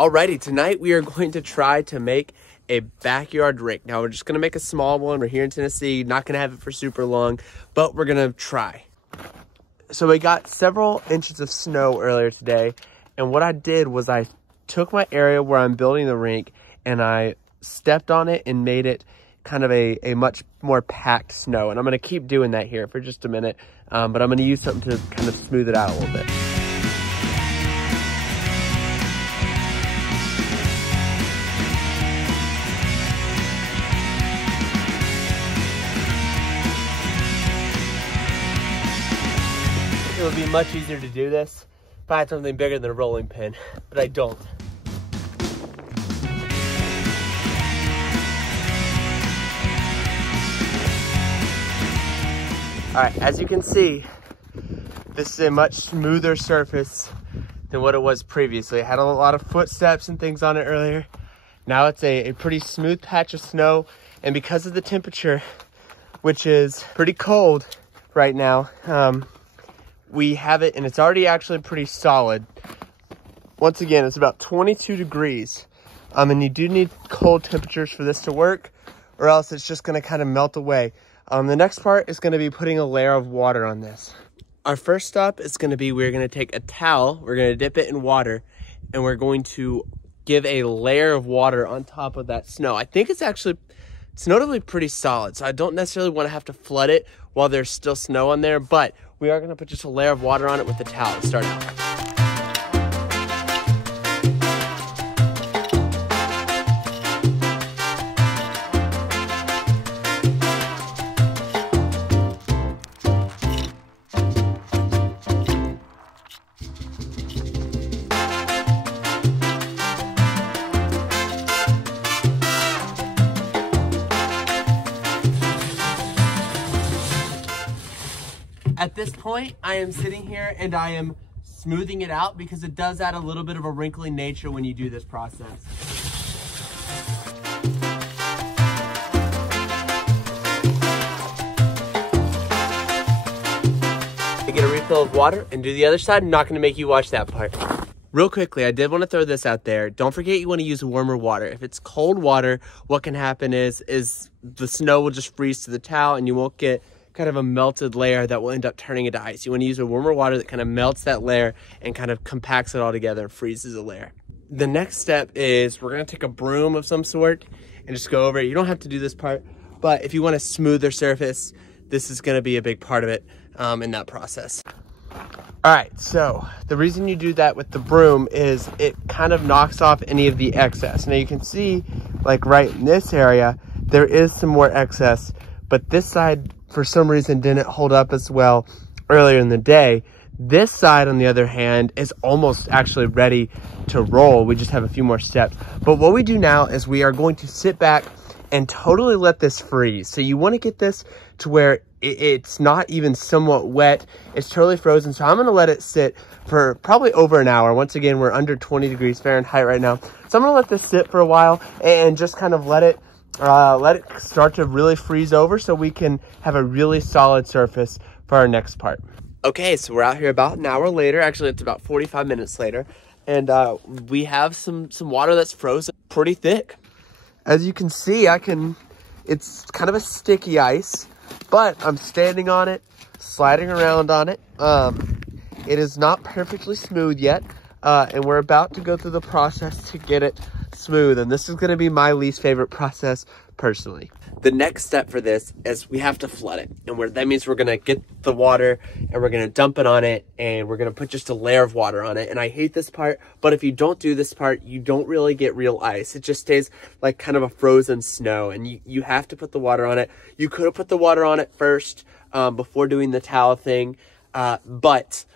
Alrighty, tonight we are going to try to make a backyard rink. Now we're just gonna make a small one. We're here in Tennessee, not gonna have it for super long, but we're gonna try. So we got several inches of snow earlier today, and what I did was I took my area where I'm building the rink and I stepped on it and made it kind of a much more packed snow. And I'm gonna keep doing that here for just a minute, but I'm gonna use something to kind of smooth it out a little bit. It would be much easier to do this if I had something bigger than a rolling pin, but I don't. All right, as you can see, this is a much smoother surface than what it was previously. It had a lot of footsteps and things on it earlier. Now it's a pretty smooth patch of snow, and because of the temperature, which is pretty cold right now, we have it, and it's already actually pretty solid. Once again, it's about 22 degrees. And you do need cold temperatures for this to work, or else it's just gonna kind of melt away. The next part is gonna be putting a layer of water on this. Our first step is gonna be, we're gonna take a towel, we're gonna dip it in water, and we're going to give a layer of water on top of that snow. I think it's notably pretty solid, so I don't necessarily wanna have to flood it while there's still snow on there, but we are gonna put just a layer of water on it with the towel to start out. At this point, I am sitting here and I am smoothing it out because it does add a little bit of a wrinkly nature when you do this process. I get a refill of water and do the other side. I'm not going to make you watch that part. Real quickly, I did want to throw this out there. Don't forget you want to use warmer water. If it's cold water, what can happen is the snow will just freeze to the towel and you won't get kind of a melted layer that will end up turning into ice. You want to use a warmer water that kind of melts that layer and kind of compacts it all together and freezes a layer. The next step is we're going to take a broom of some sort and just go over it. You don't have to do this part, but if you want a smoother surface, this is going to be a big part of it in that process. All right, so the reason you do that with the broom is it kind of knocks off any of the excess. Now you can see, like right in this area, there is some more excess, but this side for some reason didn't hold up as well earlier in the day. This side, on the other hand, is almost actually ready to roll. We just have a few more steps. But what we do now is we are going to sit back and totally let this freeze. So you want to get this to where it's not even somewhat wet. It's totally frozen. So I'm going to let it sit for probably over an hour. Once again, we're under 20 degrees Fahrenheit right now. So I'm going to let this sit for a while and just kind of let it start to really freeze over so we can have a really solid surface for our next part. Okay, so we're out here about an hour later. Actually, it's about 45 minutes later. And we have some water that's frozen pretty thick. As you can see, it's kind of a sticky ice, but I'm standing on it, sliding around on it. It is not perfectly smooth yet, and we're about to go through the process to get it smooth, and this is going to be my least favorite process personally. The next step for this is we have to flood it, and that means we're going to get the water and we're going to dump it on it, and we're going to put just a layer of water on it. And I hate this part, but if you don't do this part, you don't really get real ice. It just stays like kind of a frozen snow, and you have to put the water on it. You could have put the water on it first before doing the towel thing, but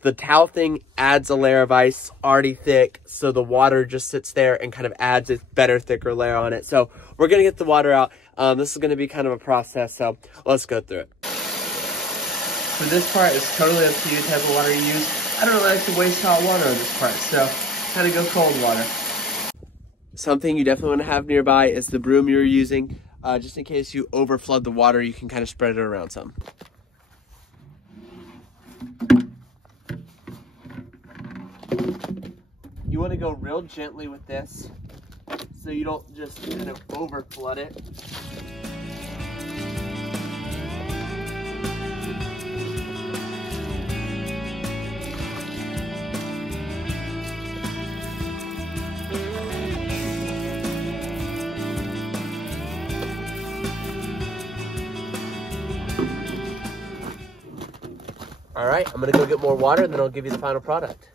the towel thing adds a layer of ice already thick, so the water just sits there and kind of adds a better, thicker layer on it. So we're going to get the water out. This is going to be kind of a process, so let's go through it. For this part, it's totally up to you the type of water you use. I don't really like to waste hot water on this part, so kind of go cold water. Something you definitely want to have nearby is the broom you're using. Just in case you overflood the water, you can kind of spread it around some. You You want to go real gently with this so you don't just kind of over flood it. All right, I'm gonna go get more water and then I'll give you the final product.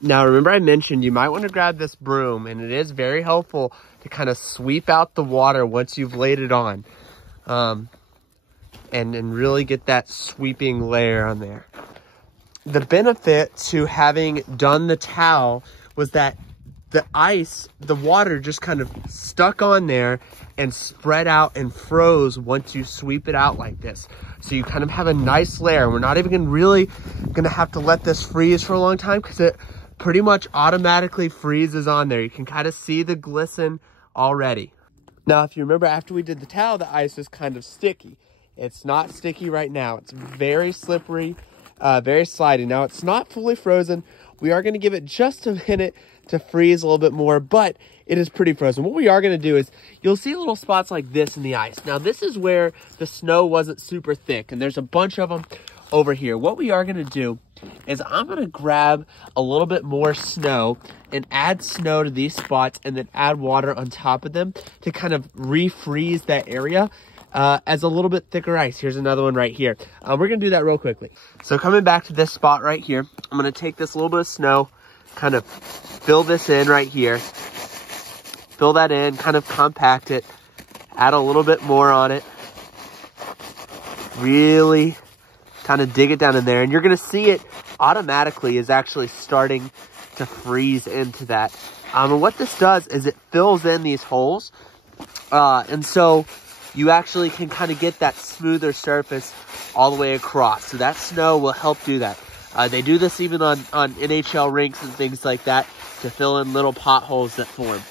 Now, remember I mentioned you might want to grab this broom, and it is very helpful to kind of sweep out the water once you've laid it on. And really get that sweeping layer on there. The benefit to having done the towel was that the ice, the water just kind of stuck on there and spread out and froze once you sweep it out like this. So you kind of have a nice layer. We're not even really gonna have to let this freeze for a long time because it pretty much automatically freezes on there. You can kind of see the glisten already. Now, if you remember, after we did the towel, the ice is kind of sticky. It's not sticky right now. It's very slippery, very slidey. Now, it's not fully frozen. We are gonna give it just a minute to freeze a little bit more, but it is pretty frozen. What we are gonna do is, you'll see little spots like this in the ice. Now, this is where the snow wasn't super thick, and there's a bunch of them over here. What we are gonna do is I'm gonna grab a little bit more snow and add snow to these spots and then add water on top of them to kind of refreeze that area as a little bit thicker ice. Here's another one right here. We're gonna do that real quickly. So coming back to this spot right here, I'm gonna take this little bit of snow, kind of fill this in right here, fill that in, kind of compact it, add a little bit more on it, really kind of dig it down in there, and you're gonna see it automatically is actually starting to freeze into that. And what this does is it fills in these holes, and so you actually can kind of get that smoother surface all the way across. So that snow will help do that. They do this even on NHL rinks and things like that to fill in little potholes that form.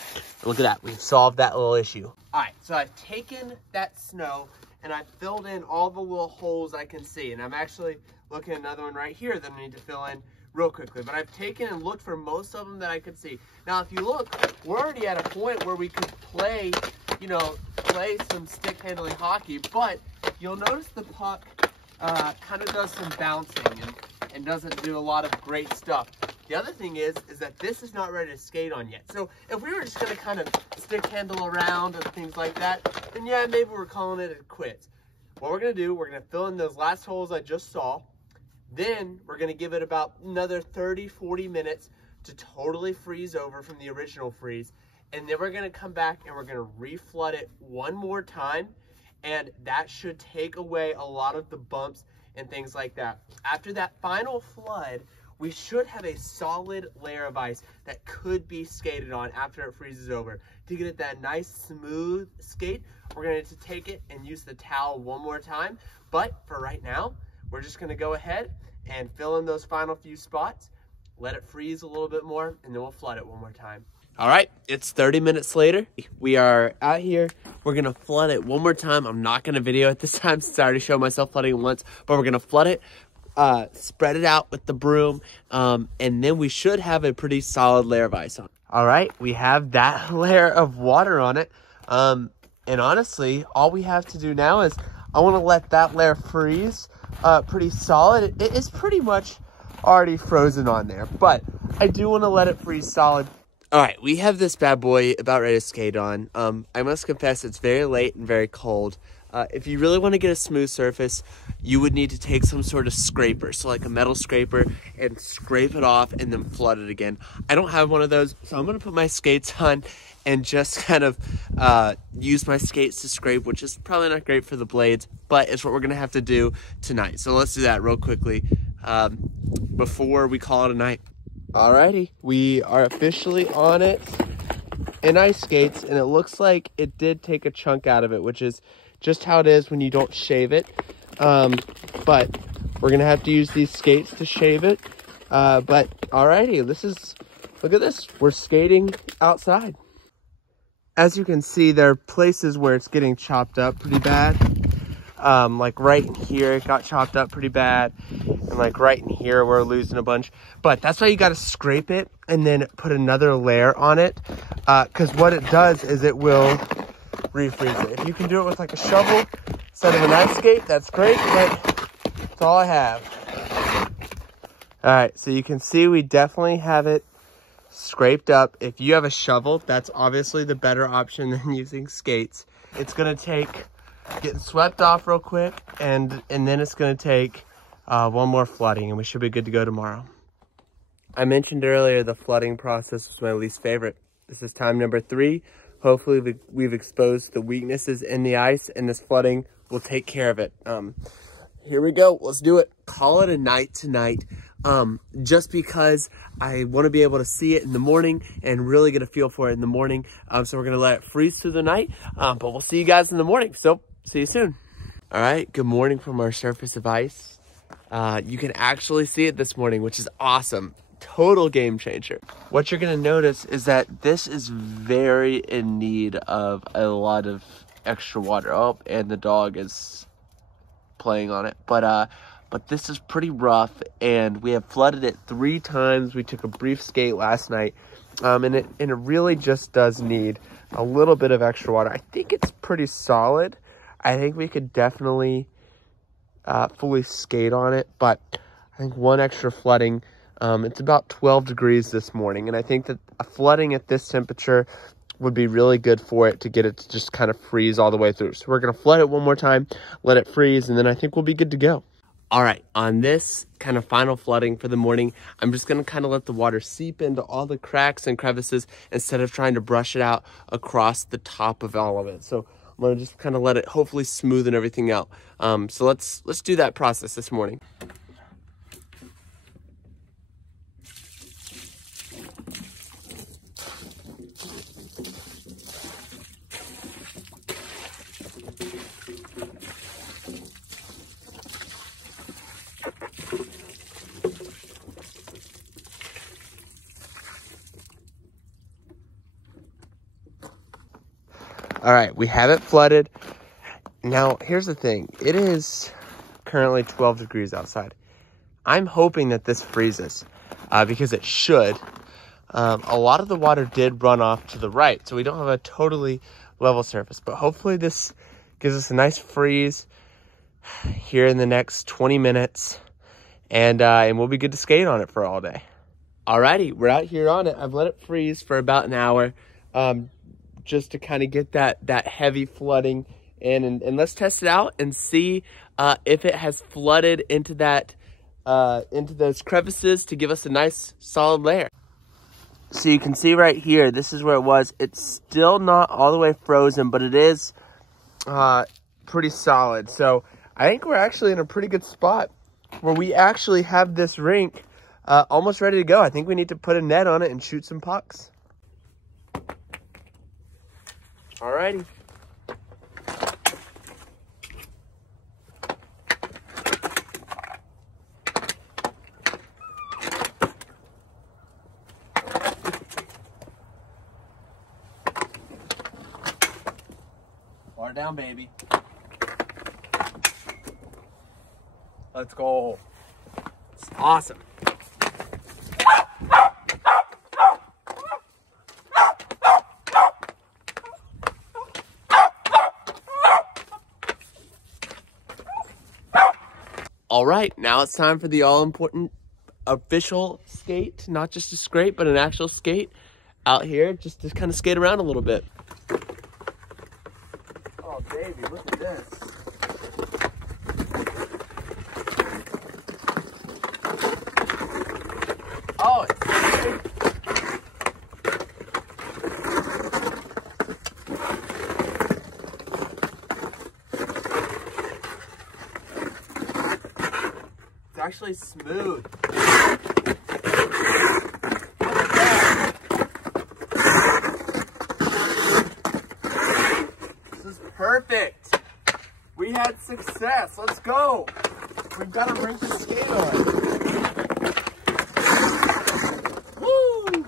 Look at that, we've solved that little issue. All right, so I've taken that snow and I've filled in all the little holes I can see. And I'm actually looking at another one right here that I need to fill in real quickly. But I've taken and looked for most of them that I could see. Now, if you look, we're already at a point where we could play, play some stick handling hockey, but you'll notice the puck kind of does some bouncing and doesn't do a lot of great stuff. The other thing is that this is not ready to skate on yet. So if we were just gonna kind of stick handle around and things like that, then yeah, maybe we're calling it a quit. What we're gonna do, we're gonna fill in those last holes I just saw. Then we're gonna give it about another 30, 40 minutes to totally freeze over from the original freeze. And then we're gonna come back and we're gonna reflood it one more time. And that should take away a lot of the bumps and things like that. After that final flood, we should have a solid layer of ice that could be skated on after it freezes over. To get it that nice smooth skate, we're going to take it and use the towel one more time. But for right now, we're just going to go ahead and fill in those final few spots, let it freeze a little bit more, and then we'll flood it one more time. All right, it's 30 minutes later. We are out here. We're gonna flood it one more time. I'm not gonna video it this time since I already showed myself flooding it once, but we're gonna flood it, spread it out with the broom, and then we should have a pretty solid layer of ice on. All right, we have that layer of water on it. And honestly, all we have to do now is I wanna let that layer freeze pretty solid. It is pretty much already frozen on there, but I do wanna let it freeze solid. All right, we have this bad boy about ready to skate on. I must confess it's very late and very cold. If you really want to get a smooth surface, you would need to take some sort of scraper, so like a metal scraper, and scrape it off and then flood it again. I don't have one of those, so I'm going to put my skates on and just kind of use my skates to scrape, which is probably not great for the blades, but it's what we're going to have to do tonight. So let's do that real quickly before we call it a night. Alrighty, we are officially on it in ice skates, and it looks like it did take a chunk out of it, which is just how it is when you don't shave it. But we're gonna have to use these skates to shave it. But alrighty, look at this, we're skating outside. As you can see, there are places where it's getting chopped up pretty bad. Like right in here, it got chopped up pretty bad. And like right in here, we're losing a bunch. But that's why you got to scrape it and then put another layer on it. Because what it does is it will refreeze it. If you can do it with like a shovel instead of an ice skate, that's great, but that's all I have. All right, so you can see we definitely have it scraped up. If you have a shovel, that's obviously the better option than using skates. It's gonna take getting swept off real quick, and then it's gonna take one more flooding, and we should be good to go tomorrow. I mentioned earlier the flooding process was my least favorite. This is time number 3. Hopefully we've exposed the weaknesses in the ice, and this flooding will take care of it. Here we go, let's do it. Call it a night tonight. Just because I want to be able to see it in the morning and really get a feel for it in the morning. So we're going to let it freeze through the night, but we'll see you guys in the morning. So see you soon. All right, good morning from our surface of ice. You can actually see it this morning, which is awesome. Total game changer. What you're going to notice is that this is very in need of a lot of extra water. Oh, and the dog is playing on it. But this is pretty rough, and we have flooded it 3 times. We took a brief skate last night, and it really just does need a little bit of extra water. I think it's pretty solid. I think we could definitely fully skate on it, but I think one extra flooding. It's about 12 degrees this morning, and I think that a flooding at this temperature would be really good for it to get it to just kind of freeze all the way through. So we're going to flood it one more time, let it freeze, and then I think we'll be good to go. All right, on this kind of final flooding for the morning, I'm just going to kind of let the water seep into all the cracks and crevices instead of trying to brush it out across the top of all of it. So I'm going to just kind of let it hopefully smoothen everything out. So let's do that process this morning. All right, we have it flooded. Now, here's the thing. It is currently 12 degrees outside. I'm hoping that this freezes because it should. A lot of the water did run off to the right, so we don't have a totally level surface. But hopefully this gives us a nice freeze here in the next 20 minutes, and we'll be good to skate on it for all day. Alrighty, we're out here on it. I've let it freeze for about an hour. Just to kind of get that heavy flooding in, and let's test it out and see if it has flooded into into those crevices to give us a nice solid layer. So you can see right here, this is where it was. It's still not all the way frozen, but it is pretty solid. So I think we're actually in a pretty good spot where we actually have this rink almost ready to go. I think we need to put a net on it and shoot some pucks. Alrighty. Water down, baby. Let's go. It's awesome. All right, now it's time for the all-important official skate. Not just a scrape, but an actual skate out here just to kind of skate around a little bit. Oh, baby, look at this. Oh, it's great. It's actually smooth. This is perfect. We had success. Let's go. We've got a rink to skate on. Woo!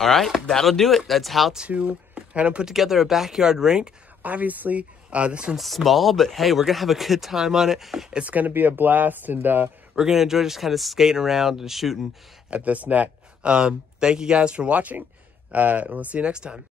All right, that'll do it. That's how to kind of put together a backyard rink. Obviously, This one's small, but hey, we're gonna have a good time on it. It's gonna be a blast, and we're gonna enjoy just kind of skating around and shooting at this net. Thank you guys for watching, and we'll see you next time.